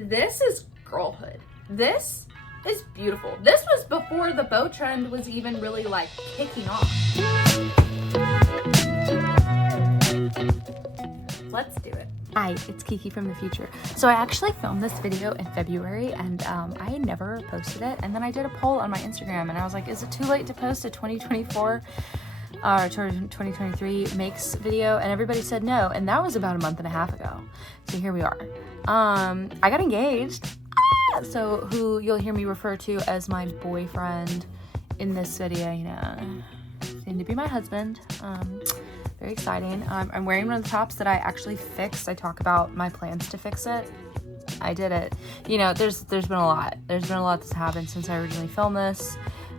This is girlhood. This is beautiful. This was before the bow trend was even really like kicking off. Let's do it. Hi, it's Kiki from the future. So I actually filmed this video in February and I had never posted it. And then I did a poll on my Instagram and I was like, is it too late to post a 2024 or 2023 makes video? And everybody said no. And that was about a month and a half ago. So here we are. I got engaged. So who you'll hear me refer to as my boyfriend in this video, you know, soon to be my husband. Very exciting. I'm wearing one of the tops that I actually fixed. I talk about my plans to fix it. I did it. You know, there's been a lot. There's been a lot that's happened since I originally filmed this.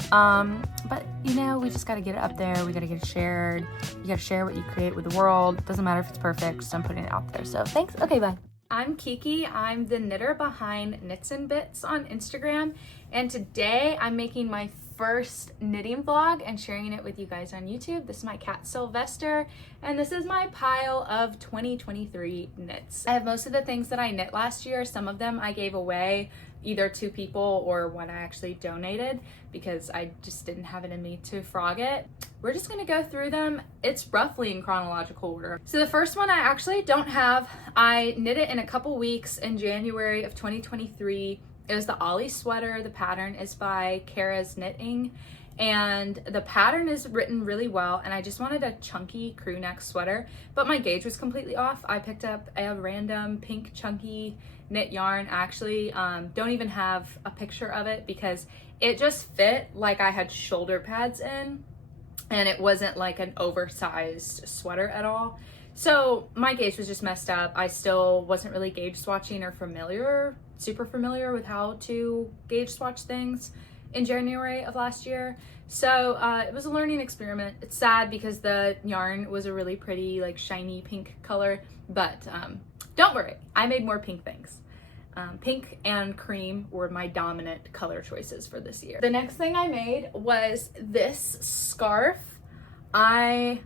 But you know, we just got to get it up there. We got to get it shared. You got to share what you create with the world. Doesn't matter if it's perfect, just I'm putting it out there. So thanks. Okay, bye. I'm Kiki. I'm the knitter behind Knits and Bits on Instagram. And today I'm making my first knitting vlog and sharing it with you guys on YouTube. This is my cat Sylvester, and this is my pile of 2023 knits. I have most of the things that I knit last year. Some of them I gave away either to people or one I actually donated because I just didn't have it in me to frog it. We're just gonna go through them. It's roughly in chronological order. So the first one I actually don't have. I knit it in a couple weeks in January of 2023. It was the Ollie sweater. The pattern is by Kara's Knitting, and the pattern is written really well, and I just wanted a chunky crew neck sweater, but my gauge was completely off. I picked up a random pink chunky knit yarn. I actually don't even have a picture of it because it just fit like I had shoulder pads in, and it wasn't like an oversized sweater at all. So my gauge was just messed up. I still wasn't really gauge swatching or super familiar with how to gauge swatch things in January of last year. So it was a learning experiment. It's sad because the yarn was a really pretty, like shiny pink color, but don't worry, I made more pink things. Pink and cream were my dominant color choices for this year. The next thing I made was this scarf. I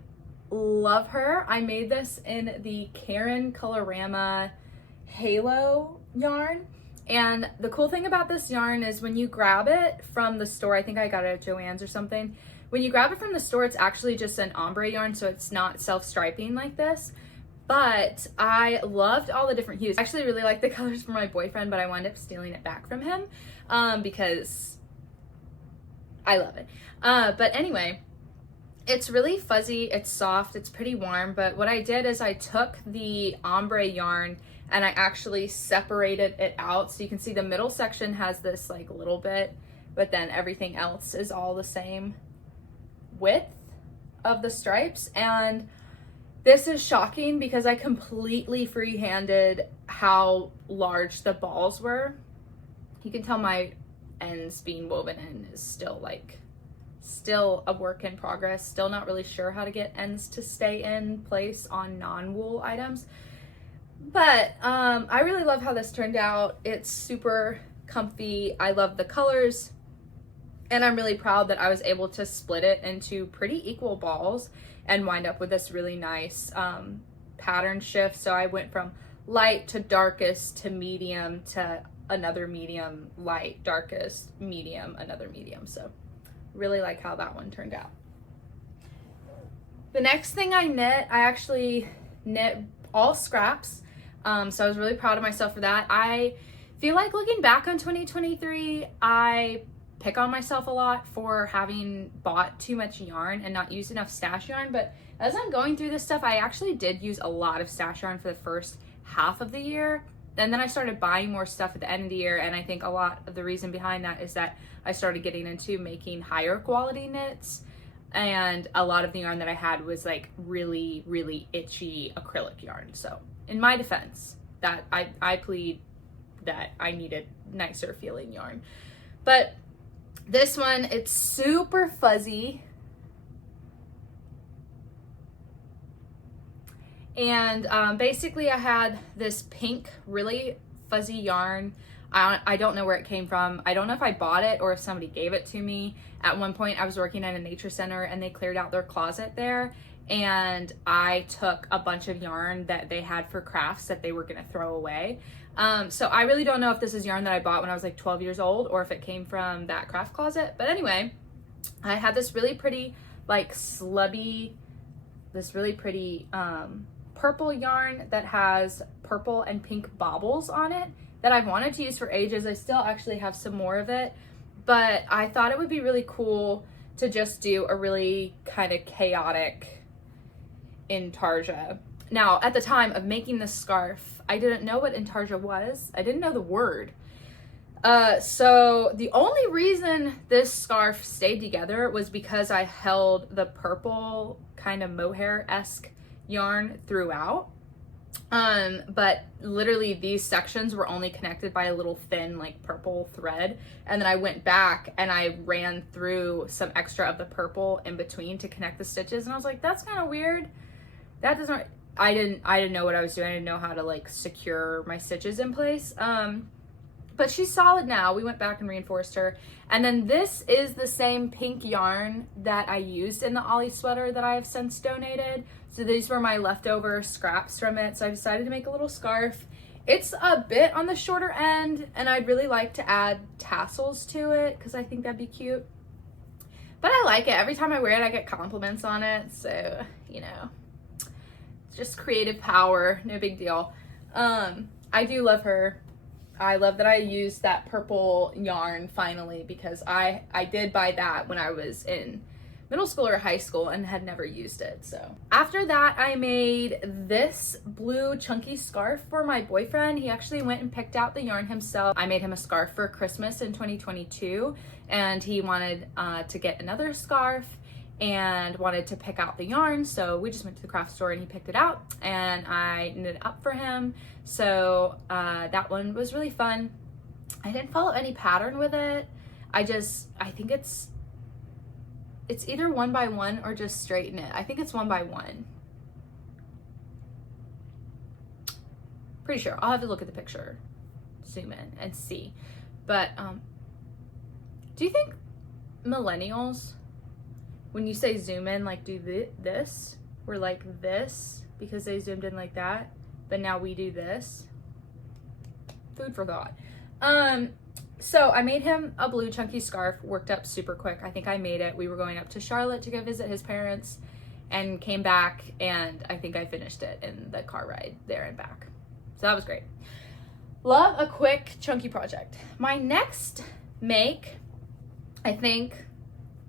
love her. I made this in the Karen Colorama Halo yarn. And the cool thing about this yarn is when you grab it from the store, I think I got it at Joann's or something. When you grab it from the store, it's actually just an ombre yarn, so it's not self-striping like this. But I loved all the different hues. I actually really like the colors for my boyfriend, but I wound up stealing it back from him because I love it. But anyway, it's really fuzzy, it's soft, it's pretty warm, but what I did is I took the ombre yarn and I actually separated it out. So you can see the middle section has this like little bit, but then everything else is all the same width of the stripes. And this is shocking because I completely free-handed how large the balls were. You can tell my ends being woven in is still a work in progress. Still not really sure how to get ends to stay in place on non-wool items. But I really love how this turned out. It's super comfy. I love the colors. And I'm really proud that I was able to split it into pretty equal balls and wind up with this really nice pattern shift. So I went from light to darkest to medium to another medium, light, darkest, medium, another medium. So really like how that one turned out. The next thing I knit, I actually knit all scraps. So I was really proud of myself for that. I feel like looking back on 2023, I pick on myself a lot for having bought too much yarn and not used enough stash yarn. But as I'm going through this stuff, I actually did use a lot of stash yarn for the first half of the year. And then I started buying more stuff at the end of the year. And I think a lot of the reason behind that is that I started getting into making higher quality knits. And a lot of the yarn that I had was like really, really itchy acrylic yarn. So in my defense, that I plead that I needed nicer feeling yarn. But this one, it's super fuzzy. And basically I had this pink, really fuzzy yarn. I don't know where it came from. I don't know if I bought it or if somebody gave it to me. At one point I was working at a nature center and they cleared out their closet there. And I took a bunch of yarn that they had for crafts that they were gonna throw away. So I really don't know if this is yarn that I bought when I was like 12 years old or if it came from that craft closet. But anyway, I had this really pretty, like slubby, this really pretty purple yarn that has purple and pink baubles on it that I've wanted to use for ages. I still actually have some more of it, but I thought it would be really cool to just do a really kind of chaotic intarsia. Now, at the time of making this scarf, I didn't know what intarsia was. I didn't know the word. So the only reason this scarf stayed together was because I held the purple kind of mohair-esque yarn throughout. But literally these sections were only connected by a little thin like purple thread. And then I went back and I ran through some extra of the purple in between to connect the stitches. And I was like, that's kind of weird. That doesn't, I didn't know what I was doing. I didn't know how to like secure my stitches in place. But she's solid now. We went back and reinforced her. And then this is the same pink yarn that I used in the Ollie sweater that I have since donated. So these were my leftover scraps from it. So I decided to make a little scarf. It's a bit on the shorter end, and I'd really like to add tassels to it because I think that'd be cute. But I like it. Every time I wear it, I get compliments on it. So, you know, it's just creative power. No big deal. I do love her. I love that I used that purple yarn finally, because I did buy that when I was in middle school or high school and had never used it. So after that, I made this blue chunky scarf for my boyfriend. He actually went and picked out the yarn himself. I made him a scarf for Christmas in 2022, and he wanted to get another scarf and wanted to pick out the yarn. So we just went to the craft store and he picked it out and I knit it up for him. So that one was really fun. I didn't follow any pattern with it. I think it's either 1 by 1 or just straight knit. I think it's 1 by 1. Pretty sure. I'll have to look at the picture, zoom in and see. But do you think millennials, when you say zoom in, like do this, we're like this because they zoomed in like that, but now we do this? Food for thought. So I made him a blue chunky scarf, worked up super quick. I think I made it. We were going up to Charlotte to go visit his parents and came back, and I think I finished it in the car ride there and back. So that was great. Love a quick chunky project. My next make, I think,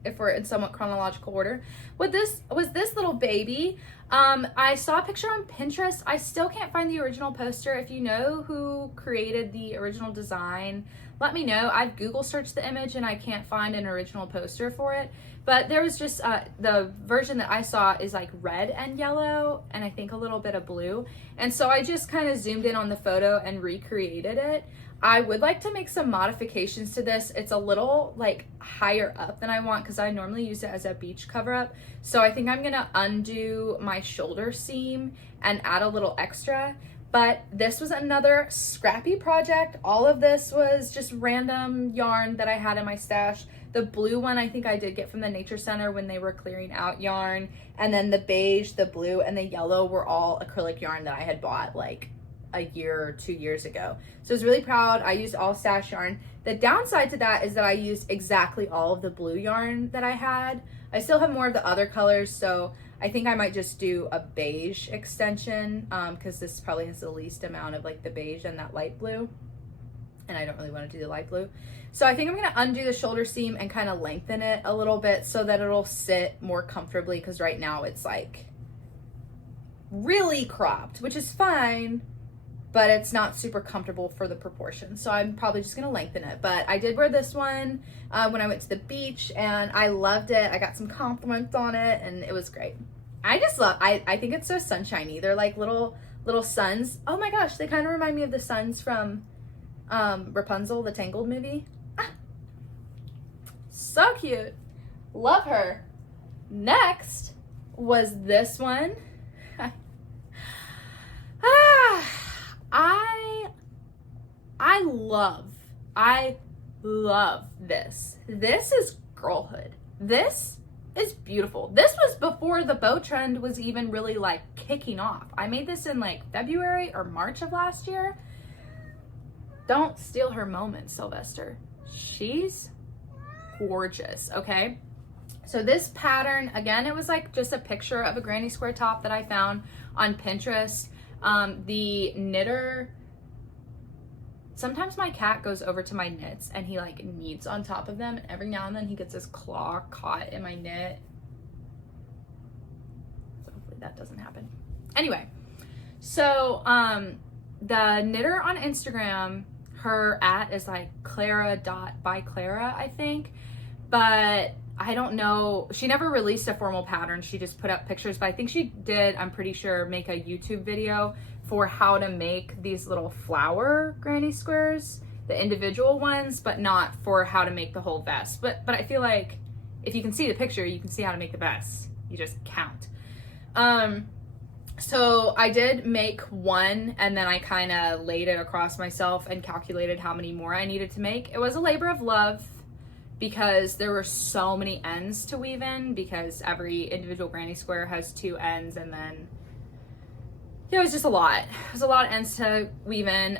if we're in somewhat chronological order, was this little baby. I saw a picture on Pinterest. I still can't find the original poster. If you know who created the original design, let me know. I've Google searched the image and I can't find an original poster for it. But there was just, the version that I saw is like red and yellow and I think a little bit of blue. And so I just kind of zoomed in on the photo and recreated it. I would like to make some modifications to this. It's a little like higher up than I want because I normally use it as a beach cover up. So I think I'm gonna undo my shoulder seam and add a little extra. But this was another Scrappy project. All of this was just random yarn that I had in my stash. The blue one I think I did get from the Nature Center when they were clearing out yarn. And then the beige, the blue, and the yellow were all acrylic yarn that I had bought like a year or 2 years ago. So I was really proud. I used all stash yarn. The downside to that is that I used exactly all of the blue yarn that I had. I still have more of the other colors, so I think I might just do a beige extension because this probably has the least amount of like the beige and that light blue, and I don't really want to do the light blue. So I think I'm going to undo the shoulder seam and kind of lengthen it a little bit so that it'll sit more comfortably, because right now it's like really cropped, which is fine, but it's not super comfortable for the proportions. So I'm probably just gonna lengthen it. But I did wear this one when I went to the beach and I loved it. I got some compliments on it and it was great. I think it's so sunshiny. They're like little suns. Oh my gosh, they kind of remind me of the suns from Rapunzel, the Tangled movie. Ah, so cute. Love her. Next was this one. I love this. This is girlhood. This is beautiful. This was before the bow trend was even really like kicking off. I made this in like February or March of last year. Don't steal her moment, Sylvester. She's gorgeous, okay? So this pattern, again, it was like just a picture of a granny square top that I found on Pinterest. The knitter, sometimes my cat goes over to my knits and he like kneads on top of them, and every now and then he gets his claw caught in my knit. So hopefully that doesn't happen. Anyway, so the knitter on Instagram, her @ is like Clara.byclara, I think, but I don't know, she never released a formal pattern, she just put up pictures, but I think she did, I'm pretty sure, make a YouTube video for how to make these little flower granny squares, the individual ones, but not for how to make the whole vest. But I feel like if you can see the picture, you can see how to make the vest. You just count. So I did make one, and then I kind of laid it across myself and calculated how many more I needed to make. It was a labor of love because there were so many ends to weave in, because every individual granny square has 2 ends, and then it was just a lot. It was a lot of ends to weave in.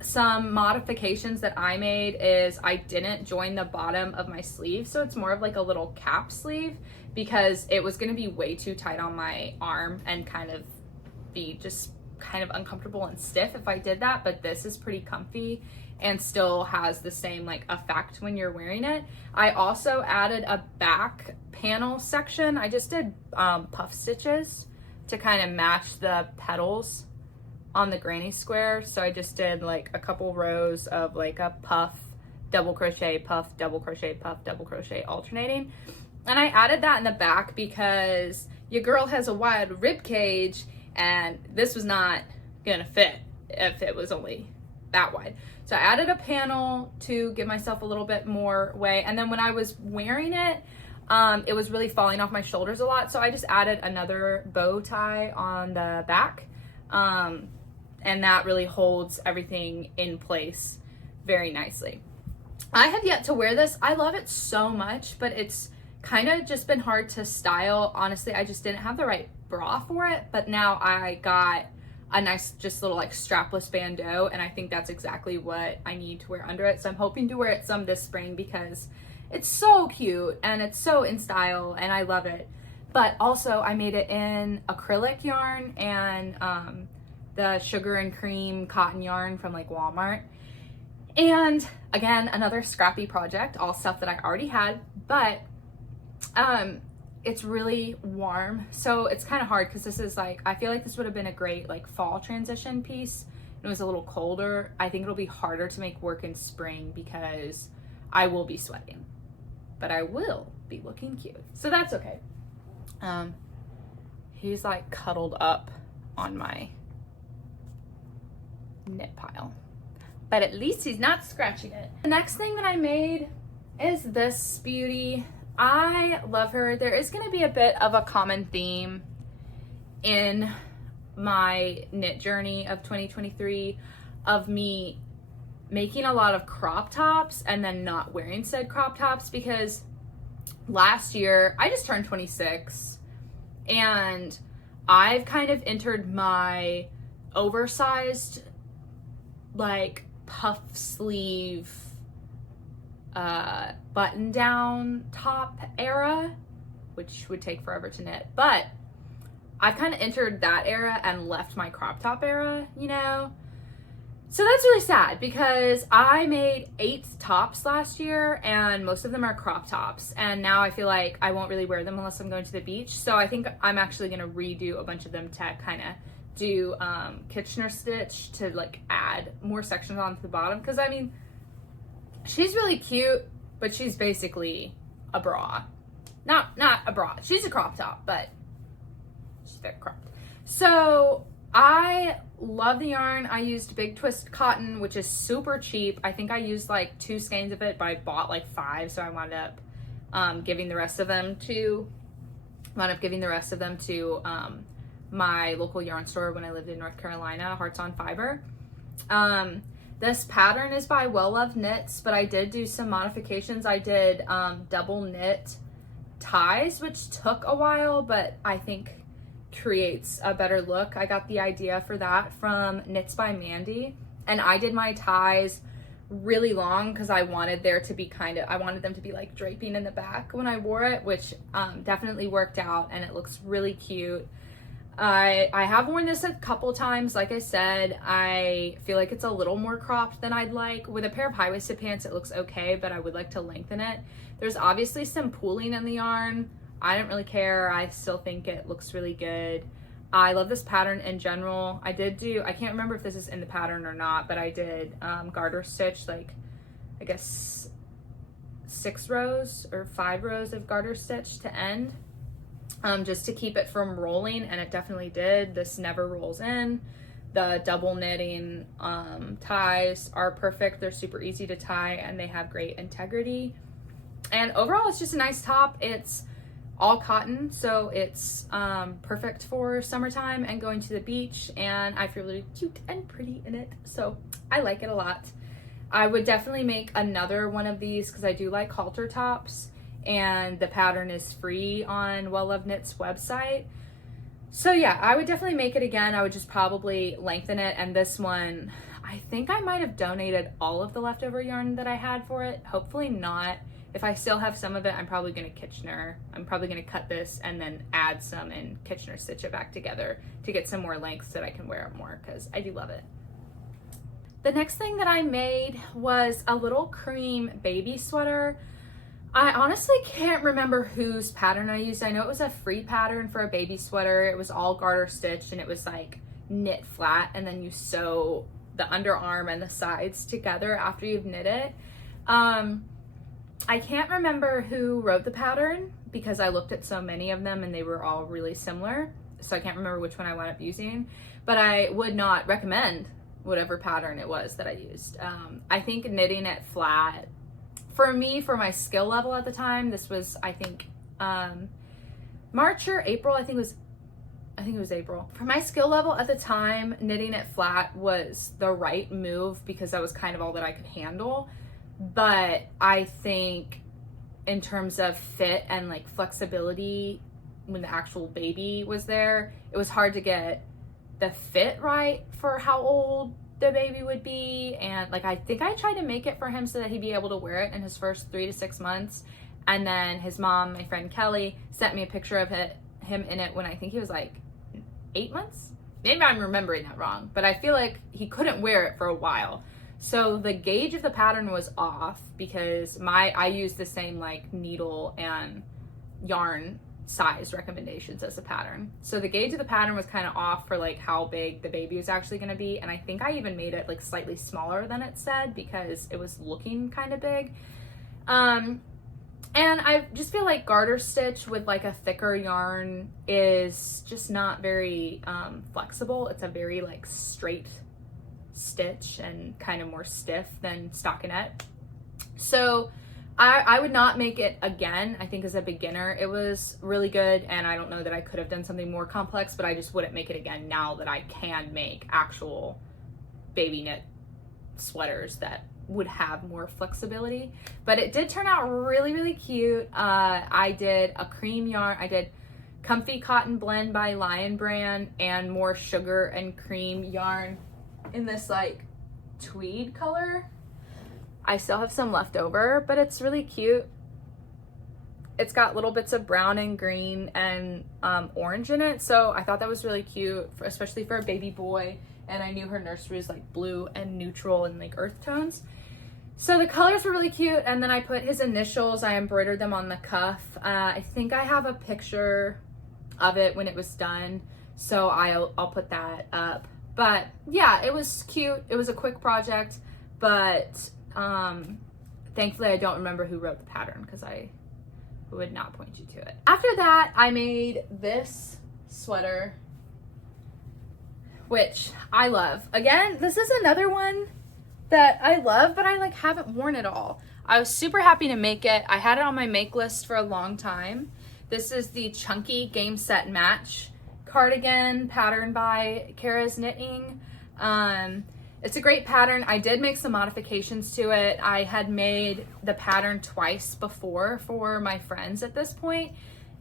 Some modifications that I made is I didn't join the bottom of my sleeve, so it's more of like a little cap sleeve, because it was going to be way too tight on my arm and kind of be just kind of uncomfortable and stiff if I did that. But this is pretty comfy and still has the same like effect when you're wearing it. I also added a back panel section. I just did puff stitches to kind of match the petals on the granny square. So I just did like a couple rows of like a puff, double crochet, puff, double crochet, puff, double crochet, alternating. And I added that in the back because your girl has a wide rib cage, and this was not gonna fit if it was only that wide. So I added a panel to give myself a little bit more way. And then when I was wearing it, it was really falling off my shoulders a lot. So I just added another bow tie on the back. And that really holds everything in place very nicely. I have yet to wear this. I love it so much, but it's kind of just been hard to style. Honestly, I just didn't have the right bra for it, but now I got a nice just little like strapless bandeau, and I think that's exactly what I need to wear under it. So I'm hoping to wear it some this spring because it's so cute and it's so in style and I love it. But also I made it in acrylic yarn and the sugar and cream cotton yarn from like Walmart. And again, another Scrappy project, all stuff that I already had, but it's really warm, so it's kind of hard because this is like, I feel like this would have been a great like fall transition piece. It was a little colder. I think it'll be harder to make work in spring because I will be sweating, but I will be looking cute, so that's okay. He's like cuddled up on my knit pile, but at least he's not scratching it. The next thing that I made is this beauty. I love her. There is going to be a bit of a common theme in my knit journey of 2023 of me making a lot of crop tops and then not wearing said crop tops, because last year I just turned 26 and I've kind of entered my oversized like puff sleeve button down top era, which would take forever to knit, but I've kind of entered that era and left my crop top era, you know? So that's really sad because I made 8 tops last year and most of them are crop tops, and now I feel like I won't really wear them unless I'm going to the beach. So I think I'm actually going to redo a bunch of them to kind of do Kitchener stitch to like add more sections onto the bottom, because I mean, she's really cute, but she's basically a bra. Not a bra. She's a crop top, but she's very cropped. So I love the yarn. I used Big Twist cotton, which is super cheap. I think I used like 2 skeins of it, but I bought like 5, so I wound up giving the rest of them to my local yarn store when I lived in North Carolina, Hearts on Fiber. This pattern is by Well Loved Knits, but I did do some modifications. I did double knit ties, which took a while, but I think creates a better look. I got the idea for that from Knits by Mandy, And I did my ties really long because I wanted there to be I wanted them to be like draping in the back when I wore it, which definitely worked out, and it looks really cute. I have worn this a couple times. Like I said, I feel like it's a little more cropped than I'd like. With a pair of high-waisted pants, it looks okay, but I would like to lengthen it. There's obviously some pooling in the yarn. I don't really care. I still think it looks really good. I love this pattern in general. I can't remember if this is in the pattern or not, but I did garter stitch, like, I guess 6 rows or 5 rows of garter stitch to end, just to keep it from rolling, and it definitely did. This never rolls in. The double knitting ties are perfect. They're super easy to tie, and they have great integrity. And overall, it's just a nice top. It's all cotton, so it's perfect for summertime and going to the beach, and I feel really cute and pretty in it, so I like it a lot. I would definitely make another one of these because I do like halter tops, and the pattern is free on Well Loved Knits website. So yeah, I would definitely make it again. I would just probably lengthen it, and this one, I think I might have donated all of the leftover yarn that I had for it. Hopefully not. If I still have some of it, I'm probably going to Kitchener. I'm probably going to cut this and then add some and Kitchener stitch it back together to get some more length so that I can wear it more, because I do love it. The next thing that I made was a little cream baby sweater. I honestly can't remember whose pattern I used. I know it was a free pattern for a baby sweater. It was all garter stitched, and it was like knit flat, and then you sew the underarm and the sides together after you've knit it. I can't remember who wrote the pattern because I looked at so many of them and they were all really similar. So I can't remember which one I wound up using, but I would not recommend whatever pattern it was that I used. I think knitting it flat, for me, for my skill level at the time, this was, I think, March or April. I think it was April. For my skill level at the time, knitting it flat was the right move because that was kind of all that I could handle. But I think in terms of fit and like flexibility, when the actual baby was there, it was hard to get the fit right for how old the baby would be. And like, I think I tried to make it for him so that he'd be able to wear it in his first 3 to 6 months. And then his mom, my friend Kelly, sent me a picture of him in it when I think he was like 8 months. Maybe I'm remembering that wrong, but I feel like he couldn't wear it for a while. So the gauge of the pattern was off because I used the same like needle and yarn size recommendations as the pattern. So the gauge of the pattern was kind of off for like how big the baby was actually going to be. And I think I even made it like slightly smaller than it said because it was looking kind of big. And I just feel like garter stitch with like a thicker yarn is just not very flexible. It's a very like straight stitch and kind of more stiff than stockinette. So I would not make it again. I think as a beginner it was really good, and I don't know that I could have done something more complex, but I just wouldn't make it again now that I can make actual baby knit sweaters that would have more flexibility. But it did turn out really, really cute. I did a cream yarn. I did Comfy Cotton Blend by Lion Brand and more sugar and cream yarn in this like tweed color. I still have some left over, but it's really cute. It's got little bits of brown and green and orange in it, so I thought that was really cute, especially for a baby boy. And I knew her nursery was like blue and neutral and like earth tones, so the colors were really cute. And then I put his initials, I embroidered them on the cuff. I think I have a picture of it when it was done, so I'll put that up. But yeah, it was cute. It was a quick project, but thankfully I don't remember who wrote the pattern because I would not point you to it. After that, I made this sweater, which I love. Again, this is another one that I love, but I like haven't worn it all. I was super happy to make it. I had it on my make list for a long time. This is the Chunky Game Set Match cardigan pattern by Kara's Knitting. It's a great pattern. I did make some modifications to it. I had made the pattern twice before for my friends at this point,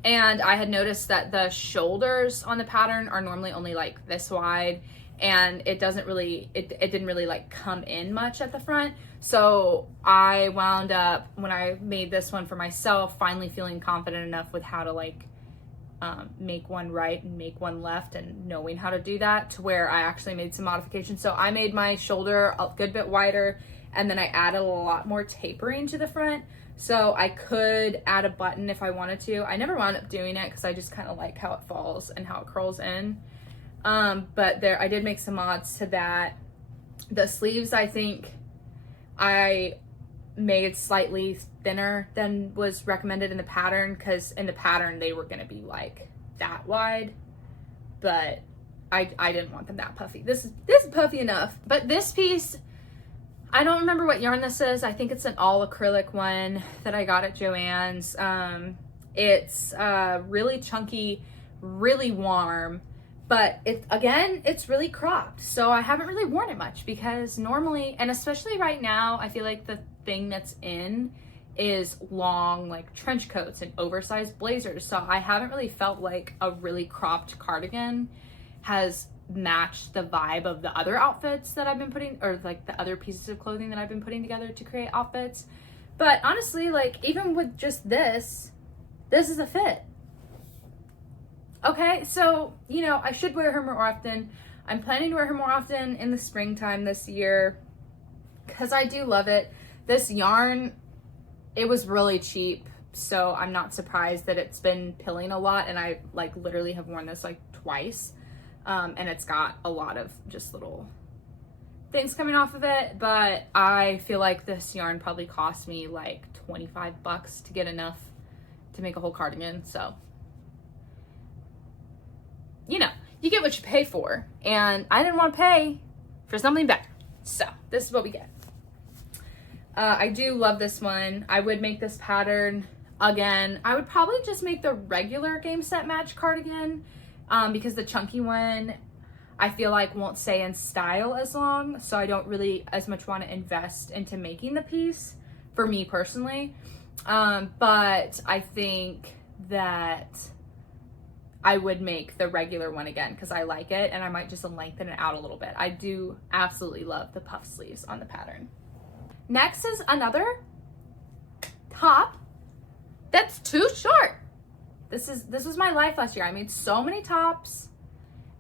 and I had noticed that the shoulders on the pattern are normally only like this wide, and it didn't really like come in much at the front. So I wound up, when I made this one for myself, finally feeling confident enough with how to like make one right and make one left, and knowing how to do that, to where I actually made some modifications. So I made my shoulder a good bit wider, and then I added a lot more tapering to the front, so I could add a button if I wanted to. I never wound up doing it because I just kind of like how it falls and how it curls in. But there, I did make some mods to that. The sleeves, I think I made slightly thinner than was recommended in the pattern, because in the pattern they were going to be like that wide, but I didn't want them that puffy. This is puffy enough. But this piece, I don't remember what yarn this is. I think it's an all acrylic one that I got at Joann's. It's really chunky, really warm, but it's really cropped. So I haven't really worn it much, because normally, and especially right now, I feel like the thing that's in is long like trench coats and oversized blazers. So I haven't really felt like a really cropped cardigan has matched the vibe of the other outfits that I've been putting, or like the other pieces of clothing that I've been putting together to create outfits. But honestly, like even with just this is a fit. Okay, so you know, I should wear her more often. I'm planning to wear her more often in the springtime this year, because I do love it. This yarn, it was really cheap, so I'm not surprised that it's been pilling a lot, and I like literally have worn this like twice, and it's got a lot of just little things coming off of it. But I feel like this yarn probably cost me like 25 bucks to get enough to make a whole cardigan. So, you know, you get what you pay for, and I didn't want to pay for something better, so this is what we get. I do love this one. I would make this pattern again. I would probably just make the regular game set match cardigan, because the chunky one I feel like won't stay in style as long, so I don't really as much want to invest into making the piece for me personally. But I think that I would make the regular one again because I like it, and I might just lengthen it out a little bit. I do absolutely love the puff sleeves on the pattern. Next is another top that's too short. This was my life last year. I made so many tops,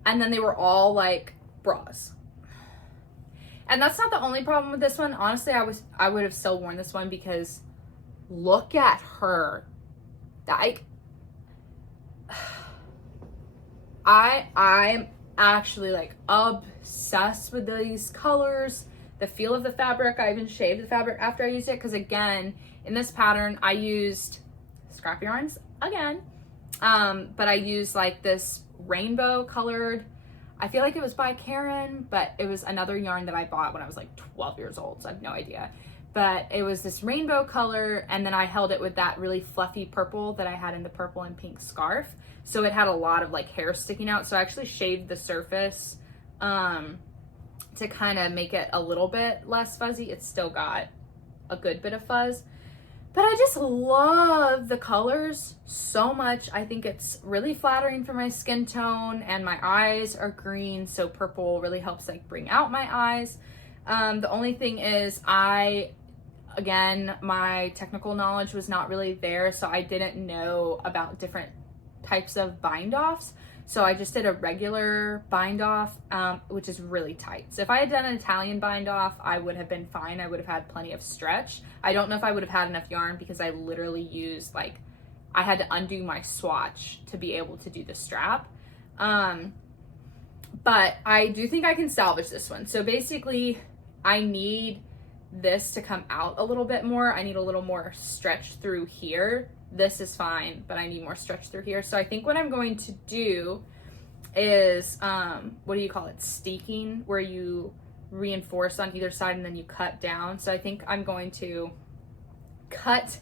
and then they were all like bras. And that's not the only problem with this one. Honestly, I would have still worn this one, because look at her. Like, I'm actually like obsessed with these colors, the feel of the fabric. I even shaved the fabric after I used it, because again, in this pattern I used scrap yarns again, but I used like this rainbow colored, I feel like it was by Karen, but it was another yarn that I bought when I was like 12 years old, so I have no idea. But it was this rainbow color, and then I held it with that really fluffy purple that I had in the purple and pink scarf. So it had a lot of like hair sticking out. So I actually shaved the surface to kind of make it a little bit less fuzzy. It's still got a good bit of fuzz, but I just love the colors so much. I think it's really flattering for my skin tone, and my eyes are green, so purple really helps like bring out my eyes. The only thing is again, my technical knowledge was not really there, so I didn't know about different types of bind offs. So I just did a regular bind off, which is really tight. So if I had done an Italian bind off, I would have been fine. I would have had plenty of stretch. I don't know if I would have had enough yarn, because I literally used like, I had to undo my swatch to be able to do the strap. But I do think I can salvage this one. So basically I need this to come out a little bit more. I need a little more stretch through here. This is fine, but I need more stretch through here. So I think what I'm going to do is, what do you call it? Steeking, where you reinforce on either side and then you cut down. So I think I'm going to cut,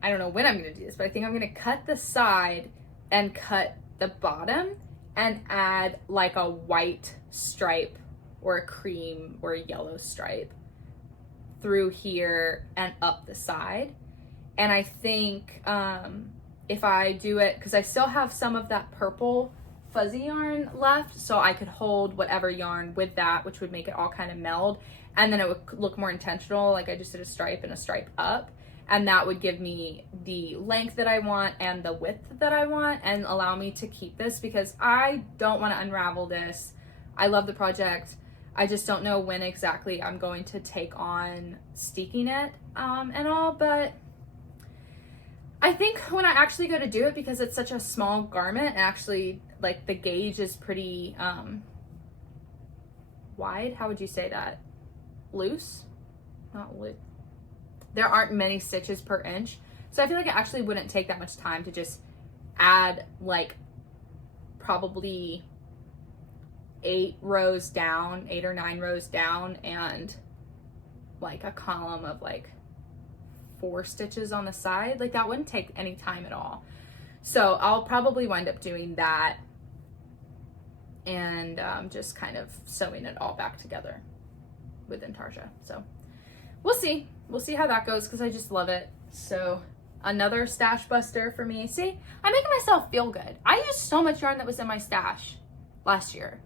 I don't know when I'm going to do this, but I think I'm going to cut the side and cut the bottom and add like a white stripe or a cream or a yellow stripe through here and up the side. And I think if I do it, because I still have some of that purple fuzzy yarn left, so I could hold whatever yarn with that, which would make it all kind of meld, and then it would look more intentional. Like I just did a stripe and a stripe up, and that would give me the length that I want and the width that I want and allow me to keep this, because I don't want to unravel this. I love the project. I just don't know when exactly I'm going to take on steeking it and all, but I think when I actually go to do it, because it's such a small garment, actually, like the gauge is pretty wide. How would you say that? Loose? Not loose. There aren't many stitches per inch. So I feel like it actually wouldn't take that much time to just add like probably 8 rows down, 8 or 9 rows down, and like a column of like 4 stitches on the side. Like that wouldn't take any time at all. So I'll probably wind up doing that and just kind of sewing it all back together with intarsia. So we'll see how that goes, because I just love it. So another stash buster for me. See, I'm making myself feel good. I used so much yarn that was in my stash last year,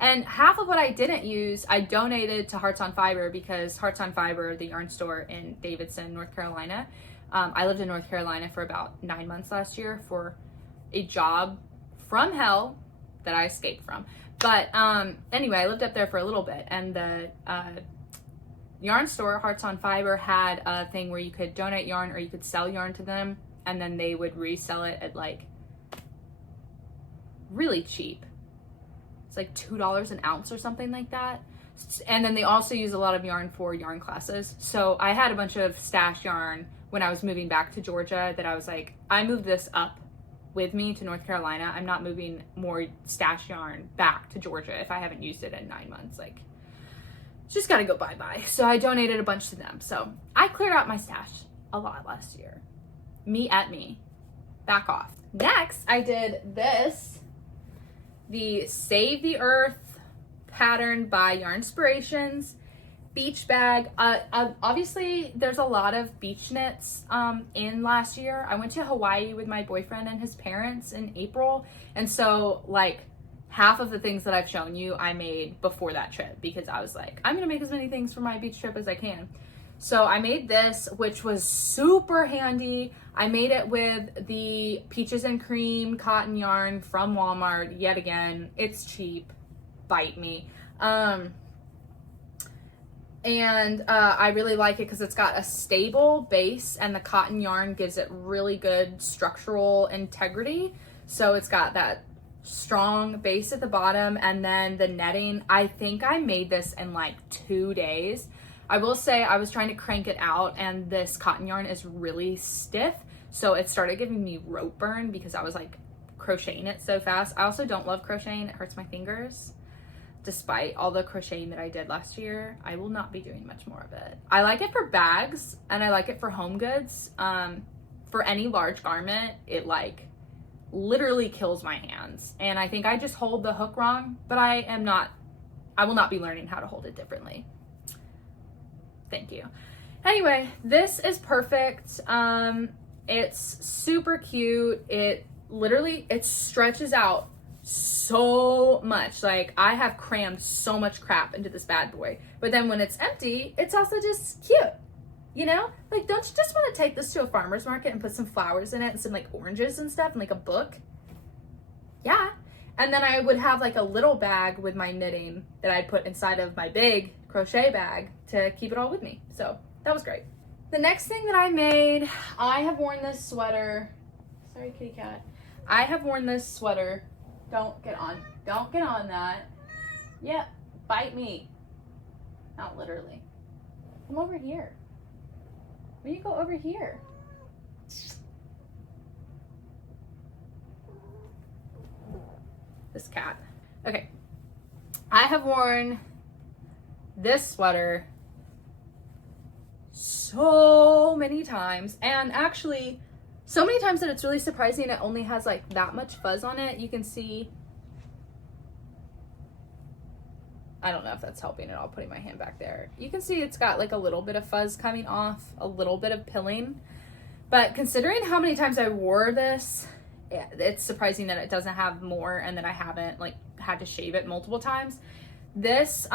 and half of what I didn't use, I donated to Hearts on Fiber, because Hearts on Fiber, the yarn store in Davidson, North Carolina. I lived in North Carolina for about 9 months last year for a job from hell that I escaped from. But anyway, I lived up there for a little bit, and the yarn store, Hearts on Fiber, had a thing where you could donate yarn or you could sell yarn to them, and then they would resell it at like really cheap. It's like $2 an ounce or something like that. And then they also use a lot of yarn for yarn classes. So I had a bunch of stash yarn when I was moving back to Georgia that I was like, I moved this up with me to North Carolina. I'm not moving more stash yarn back to Georgia if I haven't used it in 9 months. Like, it's just gotta go bye-bye. So I donated a bunch to them. So I cleared out my stash a lot last year. Me at me. Back off. Next, I did this. The Save the Earth pattern by Yarnspirations beach bag. Obviously there's a lot of beach knits in last year. I went to Hawaii with my boyfriend and his parents in April, and so like half of the things that I've shown you I made before that trip, because I was like, I'm gonna make as many things for my beach trip as I can. So I made this, which was super handy. I made it with the Peaches and Cream cotton yarn from Walmart. Yet again, it's cheap. Bite me. I really like it because it's got a stable base, and the cotton yarn gives it really good structural integrity. So it's got that strong base at the bottom, and then the netting. I think I made this in like 2 days. I will say I was trying to crank it out, and this cotton yarn is really stiff, so it started giving me rope burn because I was like crocheting it so fast. I also don't love crocheting. It hurts my fingers. Despite all the crocheting that I did last year, I will not be doing much more of it. I like it for bags, and I like it for home goods. For any large garment, it like literally kills my hands, and I think I just hold the hook wrong, but I will not be learning how to hold it differently. Thank you. Anyway, this is perfect. It's super cute. It stretches out so much. Like, I have crammed so much crap into this bad boy, but then when it's empty, it's also just cute, you know? Like, don't you just want to take this to a farmer's market and put some flowers in it and some like oranges and stuff and like a book? Yeah. And then I would have like a little bag with my knitting that I'd put inside of my big crochet bag to keep it all with me. So that was great. The next thing that I made, I have worn this sweater. Sorry, kitty cat. I have worn this sweater. Don't get on that. Yeah, bite me. Not literally. Come over here. Will you go over here? This cat. Okay. I have worn this sweater so many times, and actually so many times that it's really surprising it only has like that much fuzz on it. You can see, I don't know if that's helping at all, putting my hand back there. You can see it's got like a little bit of fuzz coming off, a little bit of pilling, but considering how many times I wore this it's surprising that it doesn't have more and that I haven't like had to shave it multiple times. This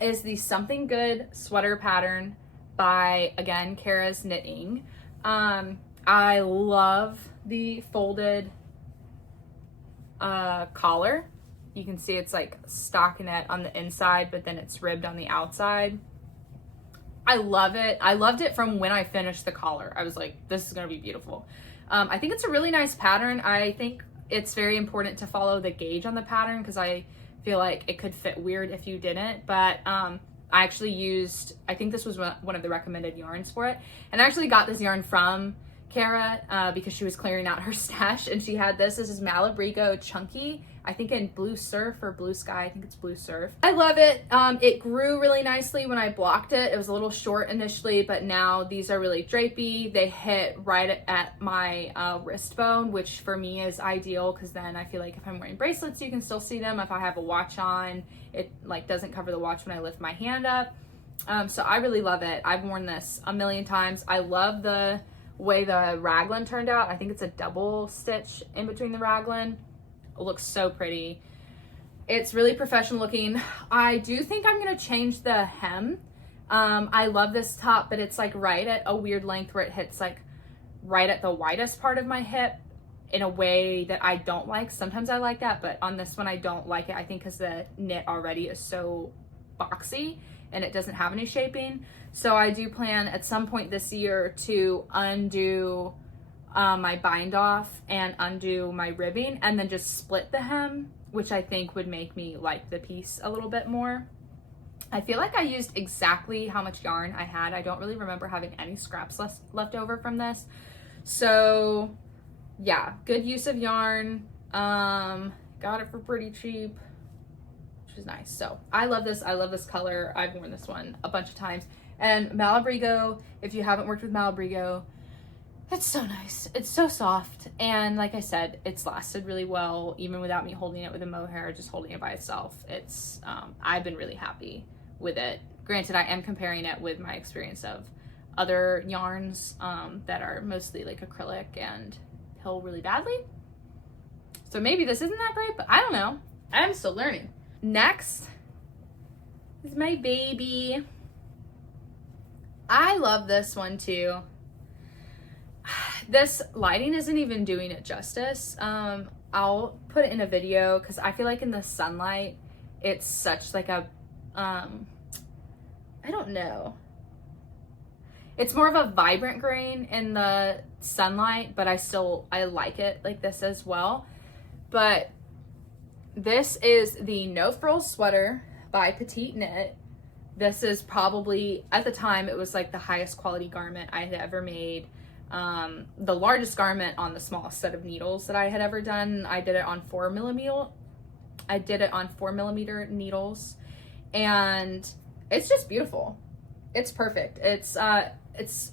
is the Something Good sweater pattern by, again, Kara's Knitting. I love the folded collar. You can see it's like stockinette on the inside, but then it's ribbed on the outside. I love it. I loved it from when I finished the collar. I was like, this is gonna be beautiful. I think it's a really nice pattern. I think it's very important to follow the gauge on the pattern because I feel like it could fit weird if you didn't, but I actually used, I think this was one of the recommended yarns for it, and I actually got this yarn from Kara because she was clearing out her stash, and she had this. This is Malabrigo Chunky, I think in Blue Surf or Blue Sky. I think it's Blue Surf. I love it. It grew really nicely when I blocked it. It was a little short initially, but now these are really drapey. They hit right at my wrist bone, which for me is ideal because then I feel like if I'm wearing bracelets, you can still see them. If I have a watch on, it like doesn't cover the watch when I lift my hand up. So I really love it. I've worn this a million times. I love the way the raglan turned out. I think it's a double stitch in between the raglan. It looks so pretty. It's really professional looking. I do think I'm gonna change the hem. I love this top, but it's like right at a weird length where it hits like right at the widest part of my hip in a way that I don't like. Sometimes I like that, but on this one I don't like it. I think because the knit already is so boxy and it doesn't have any shaping. So I do plan at some point this year to undo my bind off and undo my ribbing and then just split the hem, which I think would make me like the piece a little bit more. I feel like I used exactly how much yarn I had. I don't really remember having any scraps left over from this. So yeah, good use of yarn. Got it for pretty cheap, which is nice. So I love this. I love this color. I've worn this one a bunch of times. And Malabrigo, if you haven't worked with Malabrigo, it's so nice. It's so soft. And like I said, it's lasted really well, even without me holding it with a mohair, just holding it by itself. It's, I've been really happy with it. Granted, I am comparing it with my experience of other yarns that are mostly like acrylic and pill really badly. So maybe this isn't that great, but I don't know. I'm still learning. Next is my baby. I love this one too. This lighting isn't even doing it justice. I'll put it in a video because I feel like in the sunlight, it's such like a, I don't know. It's more of a vibrant green in the sunlight, but I like it like this as well. But this is the No Frills sweater by Petite Knit. This is probably, at the time, it was like the highest quality garment I had ever made. The largest garment on the smallest set of needles that I had ever done. I did it on 4mm. I did it on 4mm needles, and it's just beautiful. It's perfect. It's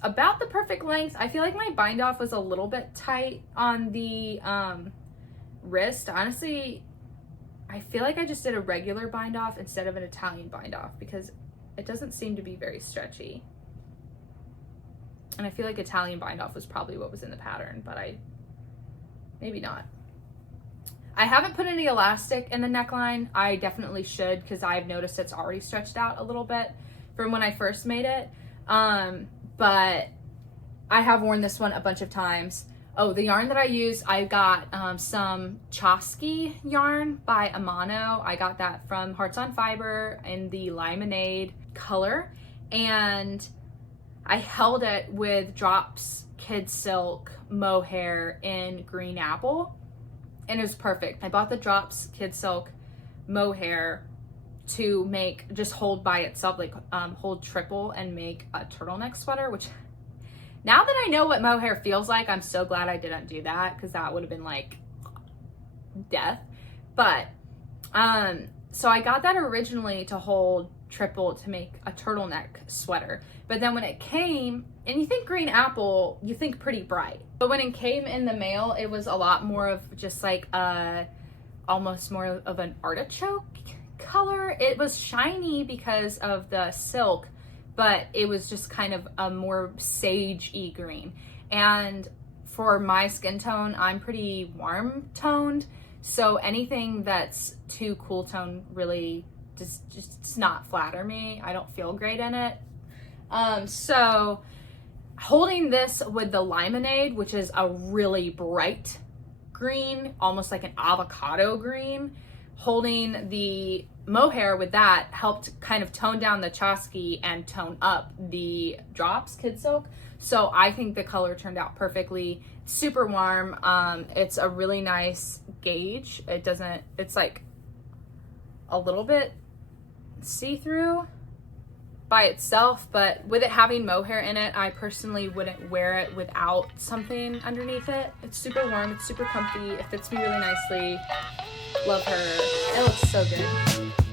about the perfect length. I feel like my bind off was a little bit tight on the wrist. Honestly, I feel like I just did a regular bind off instead of an Italian bind off because it doesn't seem to be very stretchy. And I feel like Italian bind off was probably what was in the pattern, but maybe not. I haven't put any elastic in the neckline. I definitely should because I've noticed it's already stretched out a little bit from when I first made it. But I have worn this one a bunch of times. Oh, the yarn that I use, I got some Chosky yarn by Amano. I got that from Hearts on Fiber in the Limonade color. And I held it with Drops Kid Silk mohair in Green Apple. And it was perfect. I bought the Drops Kid Silk mohair to make, just hold by itself, like hold triple and make a turtleneck sweater, which now that I know what mohair feels like, I'm so glad I didn't do that because that would have been like death. But so I got that originally to hold triple to make a turtleneck sweater. But then when it came, and you think Green Apple, you think pretty bright. But when it came in the mail, it was a lot more of just like almost more of an artichoke color. It was shiny because of the silk, but it was just kind of a more sage-y green. And for my skin tone, I'm pretty warm toned. So anything that's too cool tone really just does not flatter me. I don't feel great in it. So holding this with the Lemonade, which is a really bright green, almost like an avocado green, holding the mohair with that helped kind of tone down the Chasqui and tone up the drops Kid Silk. So I think the color turned out perfectly. Super warm. It's a really nice gauge. It's like a little bit see-through by itself, but with it having mohair in it, I personally wouldn't wear it without something underneath it. It's super warm, it's super comfy, it fits me really nicely. Love her. It looks so good.